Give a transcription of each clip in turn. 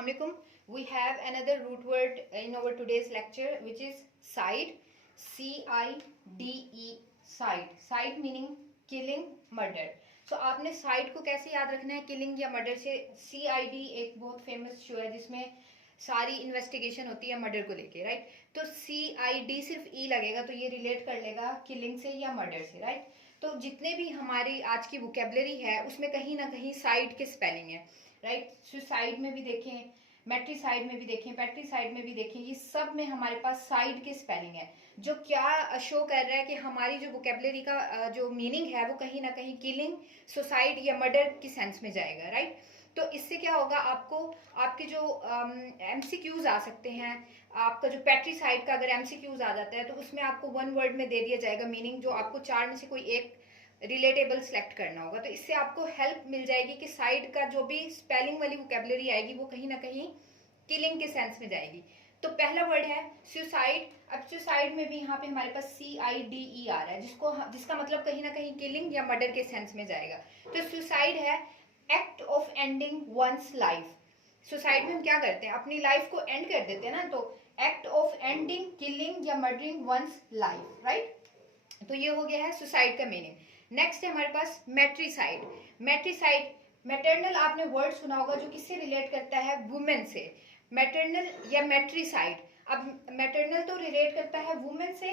Assalamualaikum. We have another root word in our today's lecture, which is side. C-I-D-E, side. Side meaning killing, murder. So आपने side को कैसे याद रखना है killing या murder से? C-I-D एक बहुत फेमस शो है जिसमें सारी इन्वेस्टिगेशन होती है मर्डर को लेके, राइट? तो C-I-D सिर्फ E लगेगा तो ये रिलेट कर लेगा किलिंग से या मर्डर से, राइट? तो जितने भी हमारी आज की वोकेबलरी है उसमें कहीं ना कहीं साइड के स्पेलिंग है, राइट? सुसाइड में भी देखें, मैट्रिसाइड में भी देखें, पैट्रिसाइड में भी देखें, ये सब में हमारे पास साइड के स्पेलिंग है, जो क्या शो कर रहा है कि हमारी जो वोकेबलरी का जो मीनिंग है वो कहीं ना कहीं किलिंग, सुसाइड या मर्डर की सेंस में जाएगा, राइट? तो इससे क्या होगा, आपको आपके जो एमसीक्यूज आ सकते हैं, आपका जो पैट्रिसाइड का अगर एमसीक्यूज आ जाता है तो उसमें आपको वन वर्ड में दे दिया जाएगा मीनिंग, जो आपको चार में से कोई एक रिलेटेबल सेलेक्ट करना होगा। तो इससे आपको हेल्प मिल जाएगी कि साइड का जो भी स्पेलिंग वाली वोकेबलरी आएगी वो कहीं ना कहीं किलिंग के सेंस में जाएगी। तो पहला वर्ड है सुसाइड। अब सुसाइड में भी यहाँ पे हमारे पास C-I-D-E आ रहा है, जिसका मतलब कहीं ना कहीं किलिंग या मर्डर के सेंस में जाएगा। तो सुसाइड है act of ending one's life. Suicide में हम क्या करते हैं, अपनी लाइफ को एंड कर देते हैं ना, तो एक्ट ऑफ एंडिंग, किलिंग या मर्डरिंग वंस लाइफ, राइट? तो ये हो गया है सुसाइड का मीनिंग। नेक्स्ट है हमारे पास मैट्रिसाइड। मैट्रिसाइड, मैटरनल आपने वर्ड सुना होगा जो किससे रिलेट करता है, वुमेन से। मैटरनल या मैट्रिसाइड, अब मैटरनल तो रिलेट करता है वुमेन से,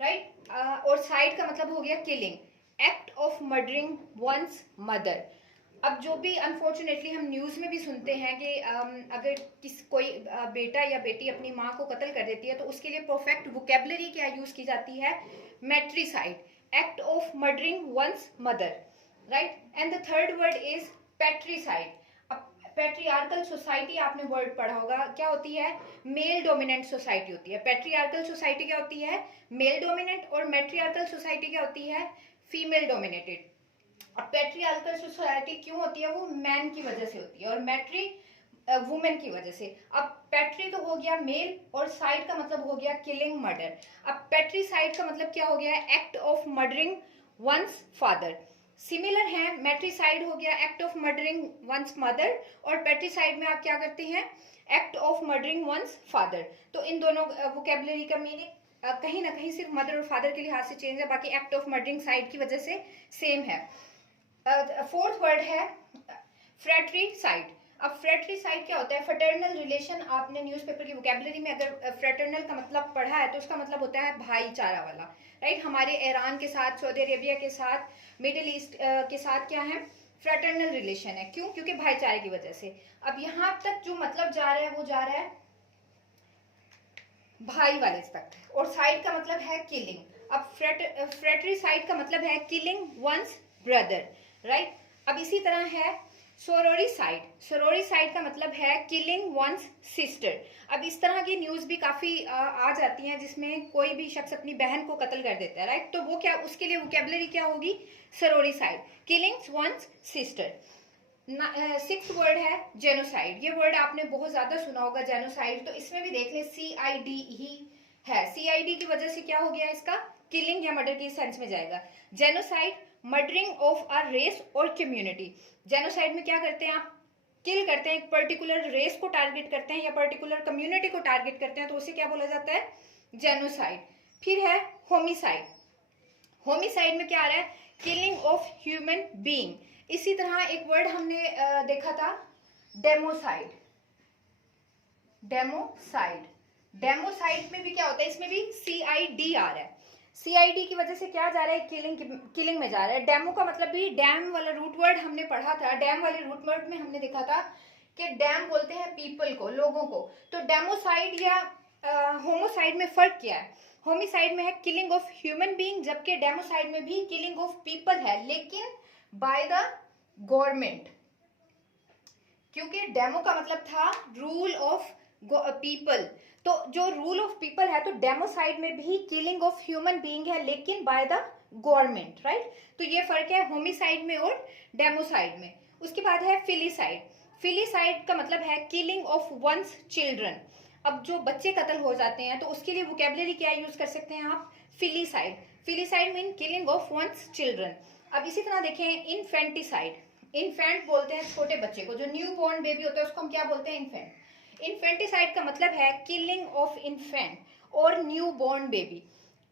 राइट? और साइड का मतलब हो गया killing, act of murdering one's mother. अब जो भी अनफॉर्चुनेटली हम न्यूज़ में भी सुनते हैं कि अगर कोई बेटा या बेटी अपनी माँ को कत्ल कर देती है तो उसके लिए परफेक्ट वोकेबलरी क्या यूज की जाती है, matricide, act of murdering one's mother, right? And the third word is patricide. अब पैट्रियार्कल सोसाइटी आपने वर्ड पढ़ा होगा, क्या होती है, मेल डोमिनेंट सोसाइटी होती है। पैट्रियार्कल सोसाइटी क्या होती है, मेल डोमिनेंट, और मैट्रियार्कल सोसाइटी क्या होती है, फीमेल डोमिनेटेड। अब पैट्रियार्कल सोसाइटी क्यों होती है, वो मैन की वजह से होती है, और मैट्री वुमेन की वजह से। अब पैट्री तो हो गया मेल, और साइड का मतलब हो गया किलिंग, मर्डर। अब पैट्रिसाइड का मतलब क्या हो गया, act of murdering one's father. Similar है, मैट्रिसाइड हो गया act of murdering one's mother, और पैट्रिसाइड में आप क्या करते हैं, act of murdering one's father. तो इन दोनों वोकेबलरी का मीनिंग कहीं ना कहीं सिर्फ मदर और फादर के लिहाज से चेंज है, बाकी एक्ट ऑफ मर्डरिंग साइड की वजह से सेम है। फोर्थ वर्ड है फ्रेट्रिसाइड। अब फ्रेट्रिसाइड क्या होता है, फ्रेटर्नल रिलेशन। आपने न्यूज़पेपर की वोकेबलरी में अगर फ्रेटर्नल का मतलब पढ़ा है तो उसका मतलब होता है भाईचारा वाला, राइट? हमारे ईरान के साथ, सऊदी अरेबिया के साथ, मिडिल ईस्ट के साथ क्या है, फ्रेटर्नल रिलेशन है। क्यों? क्योंकि भाईचारे की वजह से। अब यहाँ तक जो मतलब जा रहा है वो जा रहा है भाई वाले तक, और साइड का मतलब है किलिंग। अब फ्रेट्रिसाइड का मतलब है किलिंग वंस ब्रदर, राइट? अब इसी तरह है सोरोरिसाइड। सोरोरिसाइड का मतलब है किलिंग वंस सिस्टर। अब इस तरह की न्यूज भी काफी आ जाती हैं जिसमें कोई भी शख्स अपनी बहन को कत्ल कर देता है, राइट? तो वो क्या, उसके लिए वोकेबलरी क्या होगी, sororicide, killing one's sister. Sixth word है जेनोसाइड। ये वर्ड आपने बहुत ज्यादा सुना होगा, जेनोसाइड। तो इसमें भी देख लें C-I-D ही है। C-I-D की वजह से क्या हो गया, इसका किलिंग या मर्डर के सेंस में जाएगा। Genocide, murdering of a race और कम्युनिटी। जेनोसाइड में क्या करते हैं, आप किल करते हैं, एक पर्टिकुलर रेस को टारगेट करते हैं या पर्टिकुलर कम्युनिटी को टारगेट करते हैं, तो उसे क्या बोला जाता है, जेनोसाइड। फिर है होमिसाइड। होमिसाइड में क्या आ रहा है, किलिंग ऑफ ह्यूमन बीइंग। इसी तरह एक वर्ड हमने देखा था, डेमोसाइड। डेमोसाइड, डेमोसाइड में भी क्या होता है, इसमें भी C-I-D आ रहा है। C-I-D की वजह से क्या जा रहा है, किलिंग में जा रहा है। डेमो का मतलब भी डैम वाला रूट वर्ड हमने पढ़ा था। डैम वाले रूट वर्ड में हमने देखा था कि डैम बोलते हैं पीपल को, लोगों को। तो डेमोसाइड या होमोसाइड में फर्क क्या है, होमिसाइड में है किलिंग ऑफ ह्यूमन बीइंग, जबकि डेमोसाइड में भी किलिंग ऑफ पीपल है, लेकिन बाय द गवर्नमेंट। क्योंकि डेमो का मतलब था रूल ऑफ पीपल, तो जो रूल ऑफ पीपल है, तो डेमोसाइड में भी किलिंग ऑफ ह्यूमन बीइंग है, लेकिन बाय द गवर्नमेंट, राइट? तो ये फर्क है होमिसाइड में और डेमोसाइड में। उसके बाद है फिलिसाइड। फिलिसाइड का मतलब है किलिंग ऑफ वंस चिल्ड्रन। अब जो बच्चे कत्ल हो जाते हैं तो उसके लिए वोकेबलरी क्या यूज कर सकते हैं आप, filicide. Filicide mean killing of one's children. अब इसी तरह देखें इन्फेंटिसाइड। इन्फेंट बोलते हैं छोटे बच्चे को, जो न्यू बॉर्न बेबी होता है उसको हम क्या बोलते हैं? इन्फेंट। इन्फेंटिसाइड का मतलब है किलिंग ऑफ इन्फेंट और न्यू बॉर्न बेबी।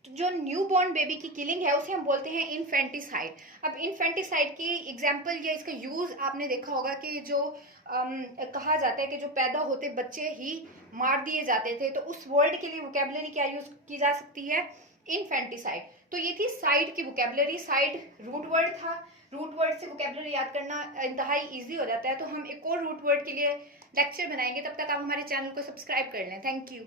जो न्यू बॉर्न बेबी की किलिंग है उसे हम बोलते हैं इन्फेंटिसाइड। अब इन्फेंटिसाइड की एग्जाम्पल या इसका यूज आपने देखा होगा कि जो कहा जाता है कि जो पैदा होते बच्चे ही मार दिए जाते थे, तो उस वर्ड के लिए वोकेबलरी क्या यूज की जा सकती है? इन्फेंटिसाइड। तो ये थी साइड की वोकेबलरी। साइड रूट वर्ड था, रूट वर्ड से वोकेबलरी याद करना इंतहाई ईजी हो जाता है। तो हम एक और रूट वर्ड के लिए लेक्चर बनाएंगे, तब तक आप हमारे चैनल को सब्सक्राइब कर लें। Thank you.